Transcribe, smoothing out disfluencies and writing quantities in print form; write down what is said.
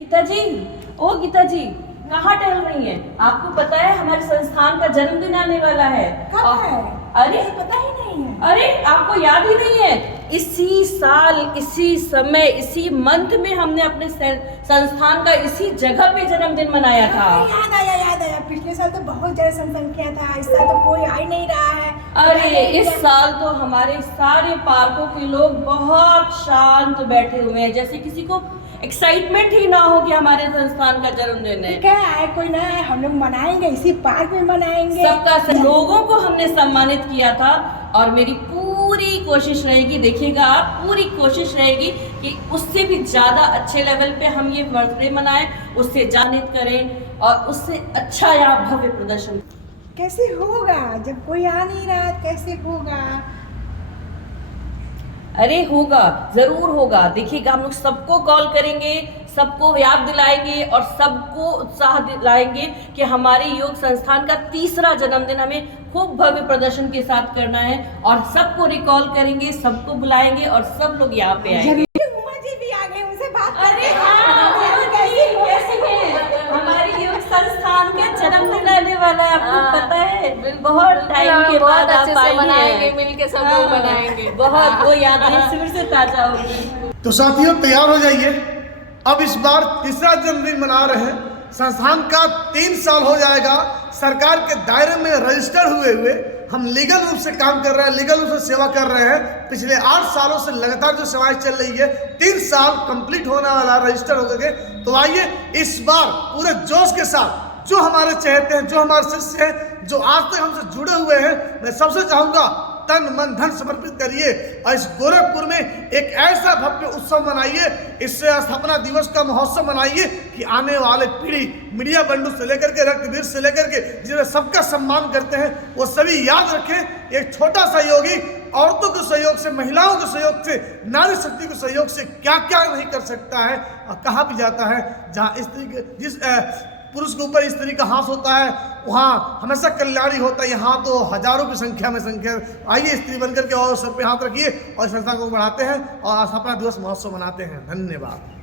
गीता जी, ओ गीता जी, कहाँ टहल रही हैं? आपको पता है हमारे संस्थान का जन्मदिन आने वाला है। कब है? अरे पता ही नहीं है। अरे आपको याद ही नहीं है? इसी साल, इसी समय, इसी मंथ में हमने अपने संस्थान का इसी जगह पे जन्मदिन मनाया था। याद आया। पिछले साल तो बहुत ज्यादा जनसंख्या था, इस साल तो कोई आ ही नहीं रहा है। अरे इस साल तो हमारे सारे पार्कों के लोग बहुत शांत बैठे हुए हैं, जैसे किसी को एक्साइटमेंट ही ना हो कि हमारे संस्थान का जन्मदिन है। क्या आए कोई ना आए, हम लोग मनाएंगे, इसी पार्क में मनाएंगे। सबका लोगों को हमने सम्मानित किया था और मेरी पूरी कोशिश रहेगी, देखिएगा आप, पूरी कोशिश रहेगी कि उससे भी ज़्यादा अच्छे लेवल पे हम ये बर्थडे मनाएं, उससे जानित करें और उससे अच्छा यहाँ भव्य प्रदर्शन। कैसे होगा जब कोई आ नहीं रहा? कैसे होगा? अरे होगा, जरूर होगा। देखिएगा, हम लोग सबको कॉल करेंगे, सबको याद दिलाएंगे और सबको उत्साह दिलाएंगे कि हमारे योग संस्थान का तीसरा जन्मदिन हमें खूब भव्य प्रदर्शन के साथ करना है और सबको रिकॉल करेंगे, सबको बुलाएंगे और सब लोग यहाँ पे आएंगे। उमा जी भी आ गए, उनसे बात अरे हाँ, कैसी है? हमारे योग संस्थान का जन्मदिन आने वाला है, आपको पता है? बहुत टाइम के बाद आप आएंगे, मिलके सब लोग मनाएंगे। बहुत वो यादें फिर से ताजा होगी। तो साथियों तैयार हो जाइए, अब इस बार तीसरा जन्मदिन मना रहे हैं। संस्थान का 3 साल हो जाएगा सरकार के दायरे में रजिस्टर हुए हम लीगल रूप से काम कर रहे हैं, लीगल रूप से सेवा कर रहे हैं। पिछले 8 सालों से लगातार जो सेवाएं चल रही है, 3 साल कंप्लीट होने वाला रजिस्टर होकर के। तो आइए इस बार पूरे जोश के साथ जो हमारे चहेते हैं, जो हमारे शिष्य हैं, जो आज तक हमसे जुड़े हुए हैं, मैं सबसे चाहूँगा तन मन धन समर्पित करिए और इस गोरखपुर में एक ऐसा भव्य उत्सव मनाइए, इससे स्थापना दिवस का महोत्सव मनाइए कि आने वाले पीढ़ी मीडिया बंधु से लेकर के रक्तवीर से लेकर के जिन्हें सबका सम्मान करते हैं, वो सभी याद रखें एक छोटा सहयोगी औरतों के सहयोग से, महिलाओं के सहयोग से, नारी शक्ति के सहयोग से क्या क्या नहीं कर सकता है और कहाँ भी जाता है। जहाँ जिस पुरुष के ऊपर स्त्री का हाथ होता है वहाँ हमेशा कल्याणी होता है। यहाँ तो हजारों की संख्या में आइए स्त्री बनकर के और सर पे हाथ रखिए और संस्था को बढ़ाते हैं और स्थापना दिवस महोत्सव मनाते हैं। धन्यवाद।